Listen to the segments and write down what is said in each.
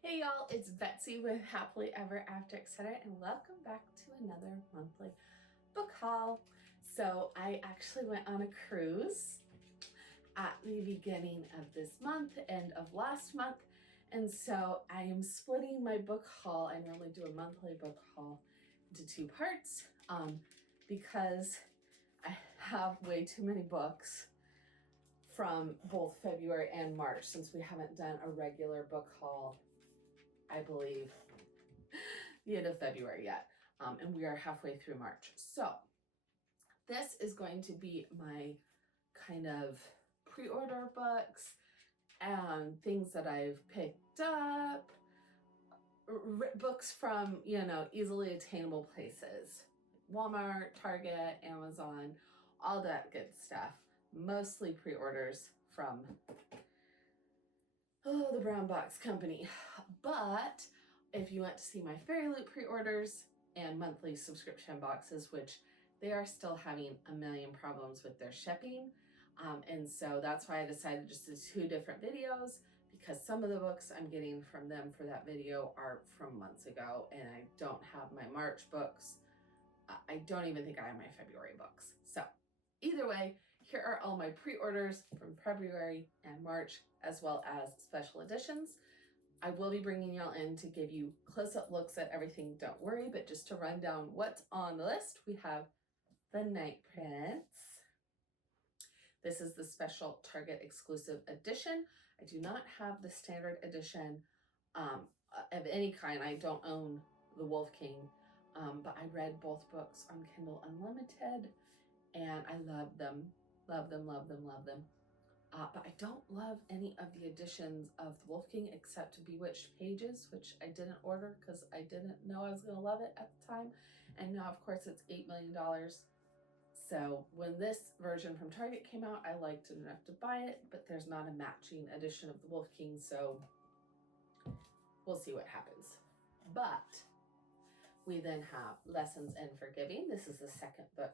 Hey y'all, it's Betsy with Happily Ever After, etc. and welcome back to another monthly book haul. So I actually went on a cruise at the beginning of this month, end of last month, and so I am splitting my book haul. I normally do a monthly book haul into two parts because I have way too many books from both February and March since we haven't done a regular book haul, I believe, the end of February yet. And we are halfway through March. So this is going to be my kind of pre-order books and things that I've picked up, books from, easily attainable places. Walmart, Target, Amazon, all that good stuff. Mostly pre-orders from the Brown Box Company. But if you want to see my Fairy Loot pre-orders and monthly subscription boxes, which they are still having a million problems with their shipping. And so that's why I decided just to do two different videos, because some of the books I'm getting from them for that video are from months ago, and I don't have my March books. I don't even think I have my February books. So either way, here are all my pre-orders from February and March, as well as special editions. I will be bringing y'all in to give you close-up looks at everything, don't worry, but just to run down what's on the list, we have The Night Prince. This is the special Target exclusive edition. I do not have the standard edition of any kind. I don't own the Wolf King, but I read both books on Kindle Unlimited, and I love them, love them, love them, love them. But I don't love any of the editions of the Wolf King except Bewitched Pages, which I didn't order because I didn't know I was going to love it at the time. And now, of course, it's $8 million. So when this version from Target came out, I liked it enough to buy it, but there's not a matching edition of the Wolf King, so we'll see what happens. But we then have Lessons in Forgiving. This is the second book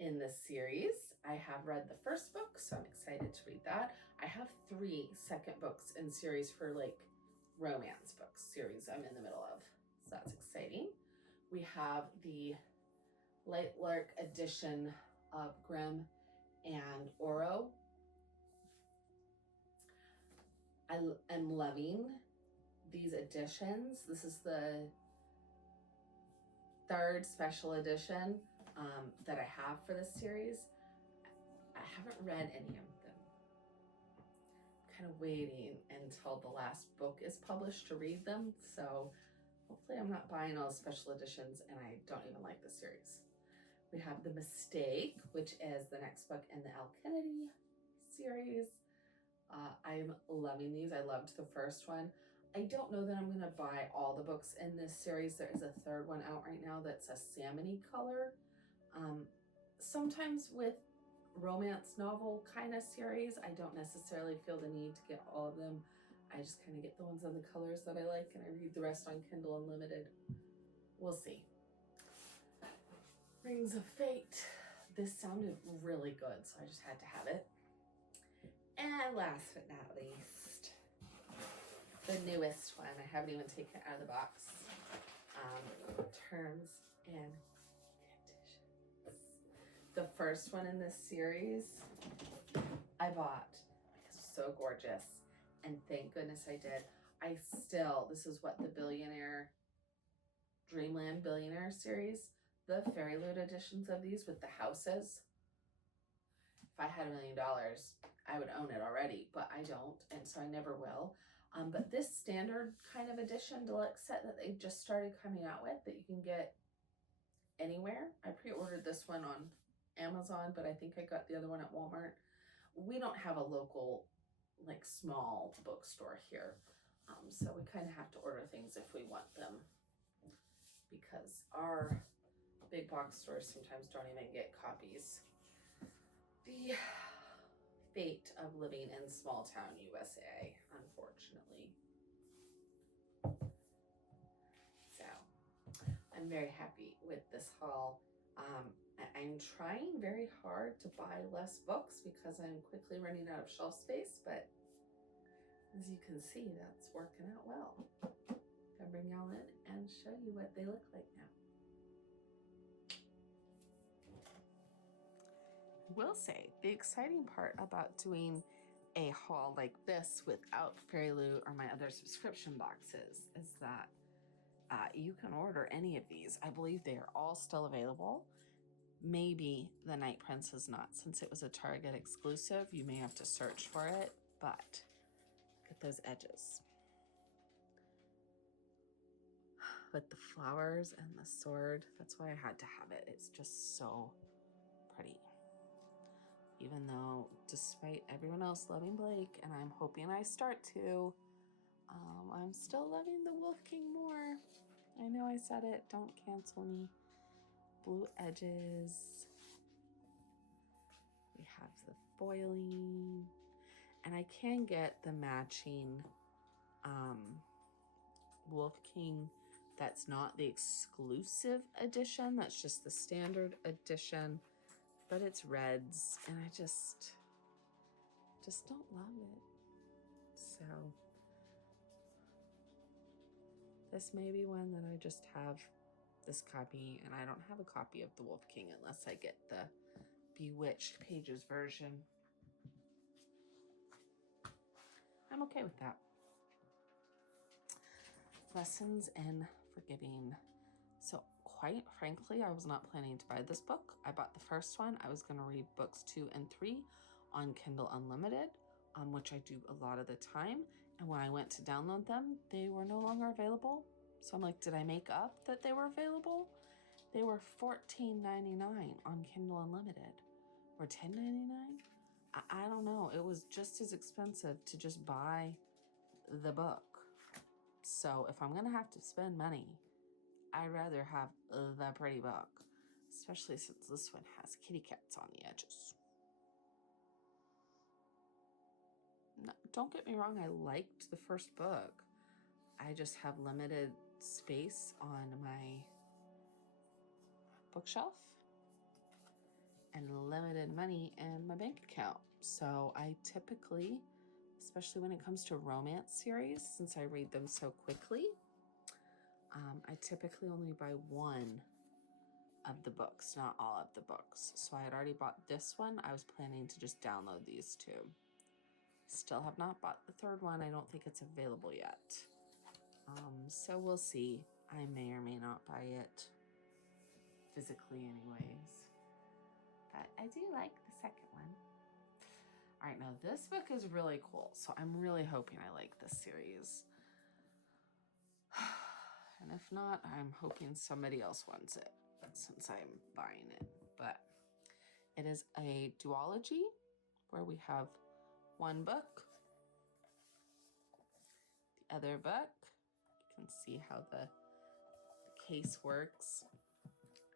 in this series. I have read the first book, so I'm excited to read that. I have 3 second books in series for romance books series I'm in the middle of, so that's exciting. We have the Light Lark edition of Grimm and Oro. I am loving these editions. This is the 3rd special edition that I have for this series. I haven't read any of them. I'm kind of waiting until the last book is published to read them, so hopefully I'm not buying all the special editions and I don't even like the series. We have The Mistake, which is the next book in the Elle Kennedy series. I'm loving these. I loved the first one. I don't know that I'm going to buy all the books in this series. There is a 3rd one out right now that's a salmon-y color. Sometimes with romance novel kind of series, I don't necessarily feel the need to get all of them. I just kind of get the ones on the colors that I like, and I read the rest on Kindle Unlimited. We'll see. Rings of Fate. This sounded really good, so I just had to have it. And last but not least, the newest one. I haven't even taken it out of the box. Terms and Conditions. The first one in this series I bought because it's so gorgeous, and thank goodness I did. This is what the Dreamland Billionaire series, the Fairy Loot editions of these with the houses. If I had $1 million, I would own it already, but I don't, and so I never will. But this standard kind of edition deluxe set that they just started coming out with that you can get anywhere. I pre-ordered this one on Amazon, but I think I got the other one at Walmart. We don't have a local, small bookstore here, so we kind of have to order things if we want them, because our big box stores sometimes don't even get copies. The fate of living in small town USA, unfortunately. So I'm very happy with this haul. I'm trying very hard to buy less books because I'm quickly running out of shelf space, but as you can see, that's working out well. Gonna bring y'all in and show you what they look like now. Will say the exciting part about doing a haul like this without Fairy Loot or my other subscription boxes is that you can order any of these. I believe they are all still available. Maybe the Night Prince is not, since it was a Target exclusive. You may have to search for it, but look at those edges with the flowers and the sword. That's why I had to have it. It's just so pretty. Even though, despite everyone else loving Blake, and I'm hoping I start to, I'm still loving the Wolf King more. I know I said it, don't cancel me. Blue edges. We have the foiling. And I can get the matching Wolf King. That's not the exclusive edition. That's just the standard edition. But it's reds, and I just don't love it. So this may be one that I just have this copy, and I don't have a copy of the Wolf King unless I get the Bewitched Pages version. I'm okay with that. Lessons in Forgiving. So quite frankly, I was not planning to buy this book. I bought the first one. I was going to read books 2 and 3 on Kindle Unlimited, which I do a lot of the time. And when I went to download them, they were no longer available. So I'm like, did I make up that they were available? They were $14.99 on Kindle Unlimited, or $10.99. I don't know. It was just as expensive to just buy the book. So if I'm going to have to spend money, I'd rather have the pretty book, especially since this one has kitty cats on the edges. No, don't get me wrong, I liked the first book. I just have limited space on my bookshelf and limited money in my bank account. So I typically, especially when it comes to romance series, since I read them so quickly, I typically only buy one of the books, not all of the books. So I had already bought this one. I was planning to just download these 2. Still have not bought the third one. I don't think it's available yet. So we'll see. I may or may not buy it physically anyways. But I do like the second one. All right, now this book is really cool. So I'm really hoping I like this series. And if not, I'm hoping somebody else wants it since I'm buying it. But it is a duology where we have one book, the other book. You can see how the case works.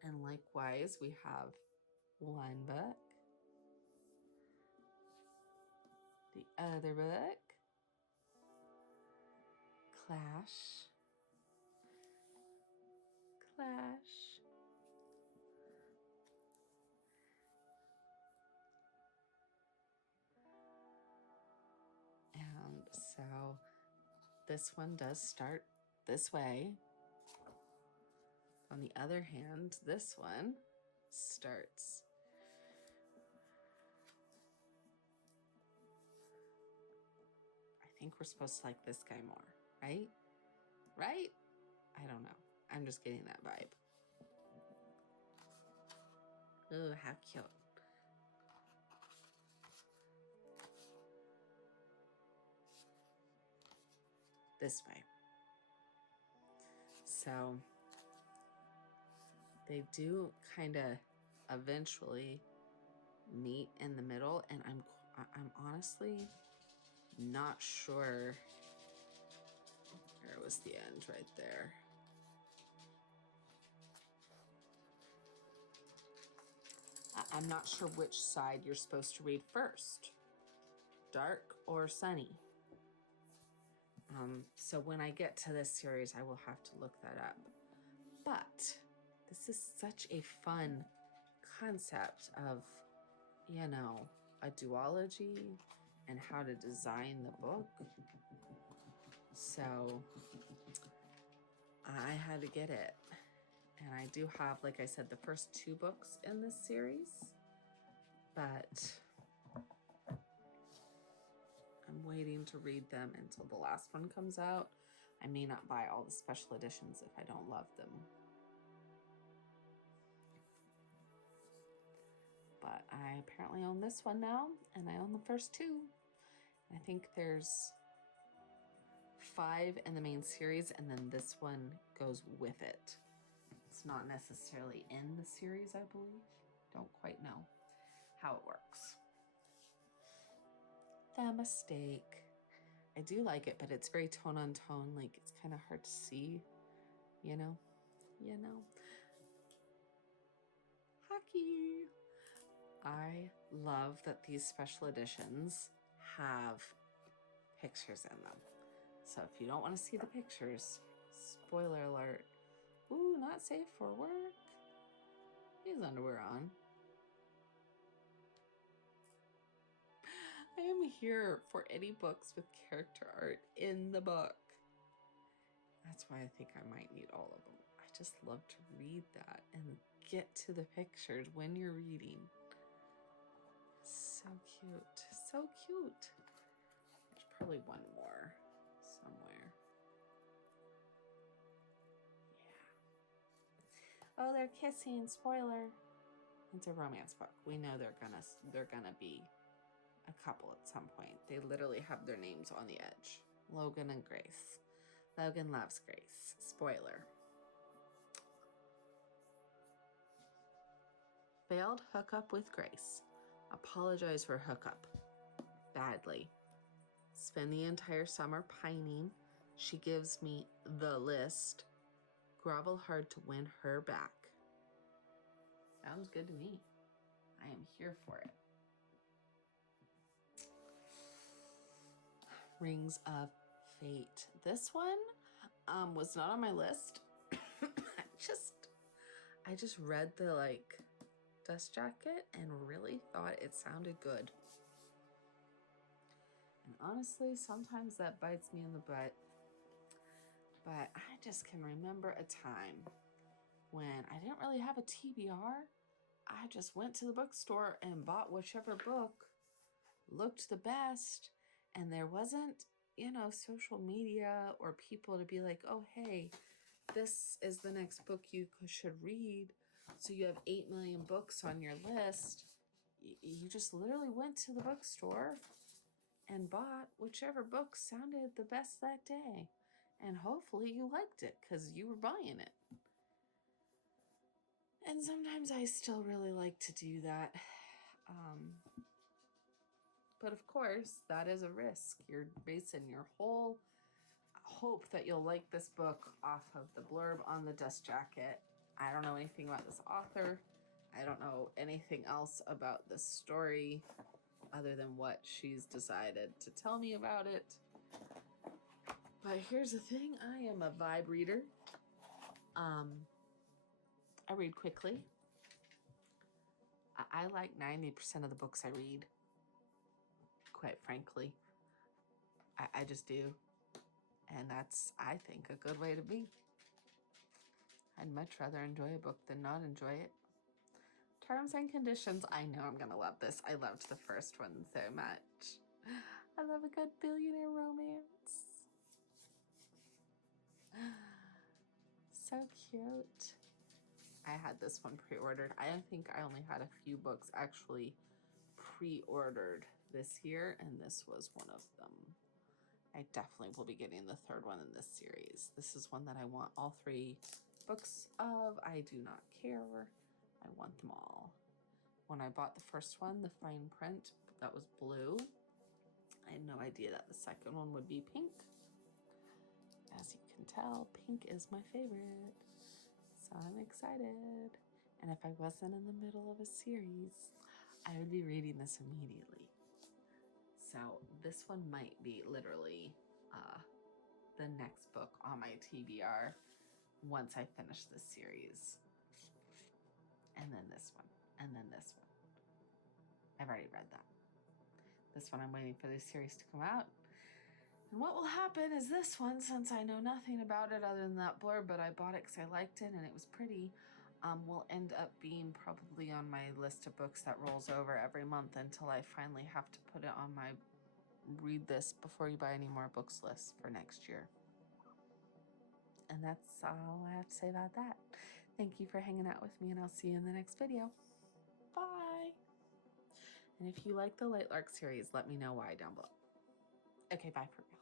And likewise, we have one book, the other book, clash, clash. And so this one does start this way. On the other hand, this one starts I think we're supposed to like this guy more, right? Right? I don't know. I'm just getting that vibe. Oh, how cute. This way. So they do kind of eventually meet in the middle, and I'm honestly not sure. There was the end right there. I'm not sure which side you're supposed to read first, dark or sunny. So when I get to this series, I will have to look that up. But this is such a fun concept of, you know, a duology and how to design the book. So I had to get it. And I do have, like I said, the first 2 books in this series, but I'm waiting to read them until the last one comes out. I may not buy all the special editions if I don't love them. But I apparently own this one now, and I own the first 2. I think there's 5 in the main series, and then this one goes with it. It's not necessarily in the series, I believe. Don't quite know how it works. The Mistake. I do like it, but it's very tone on tone. Like, it's kind of hard to see, you know? Hockey. I love that these special editions have pictures in them. So if you don't want to see the pictures, spoiler alert. Ooh, not safe for work. He has underwear on. I am here for any books with character art in the book. That's why I think I might need all of them. I just love to read that and get to the pictures when you're reading. So cute. So cute. There's probably one more somewhere. Yeah. Oh, they're kissing. Spoiler. It's a romance book. We know they're gonna be a couple at some point. They literally have their names on the edge. Logan and Grace. Logan loves Grace. Spoiler. Failed hookup with Grace. Apologize for hookup. Badly. Spend the entire summer pining. She gives me the list. Grovel hard to win her back. Sounds good to me. I am here for it. Rings of Fate. This one was not on my list. I just read the dust jacket and really thought it sounded good. And honestly, sometimes that bites me in the butt. But I just can remember a time when I didn't really have a TBR. I just went to the bookstore and bought whichever book looked the best. And there wasn't, social media or people to be like, oh, hey, this is the next book you should read. So you have 8 million books on your list. You just literally went to the bookstore and bought whichever book sounded the best that day. And hopefully you liked it because you were buying it. And sometimes I still really like to do that. But of course, that is a risk. You're basing your whole hope that you'll like this book off of the blurb on the dust jacket. I don't know anything about this author. I don't know anything else about this story other than what she's decided to tell me about it. But here's the thing, I am a vibe reader. I read quickly. I like 90% of the books I read, quite frankly. I just do. And that's, I think, a good way to be. I'd much rather enjoy a book than not enjoy it. Terms and conditions. I know I'm going to love this. I loved the first one so much. I love a good billionaire romance. So cute. I had this one pre-ordered. I think I only had a few books actually pre-ordered this year, and this was one of them. I definitely will be getting the third one in this series. This is one that I want all 3 books of. I do not care. I want them all. When I bought the first one, the fine print, that was blue. I had no idea that the second one would be pink. As you can tell, pink is my favorite. So I'm excited. And if I wasn't in the middle of a series, I would be reading this immediately. So this one might be literally the next book on my TBR once I finish this series. And then this one. And then this one. I've already read that. This one I'm waiting for this series to come out. And what will happen is this one, since I know nothing about it other than that blurb, but I bought it because I liked it and it was pretty, will end up being probably on my list of books that rolls over every month until I finally have to put it on my read this before you buy any more books list for next year. And that's all I have to say about that. Thank you for hanging out with me, and I'll see you in the next video. Bye. And if you like the Light Lark series, let me know why down below. Okay, bye for now.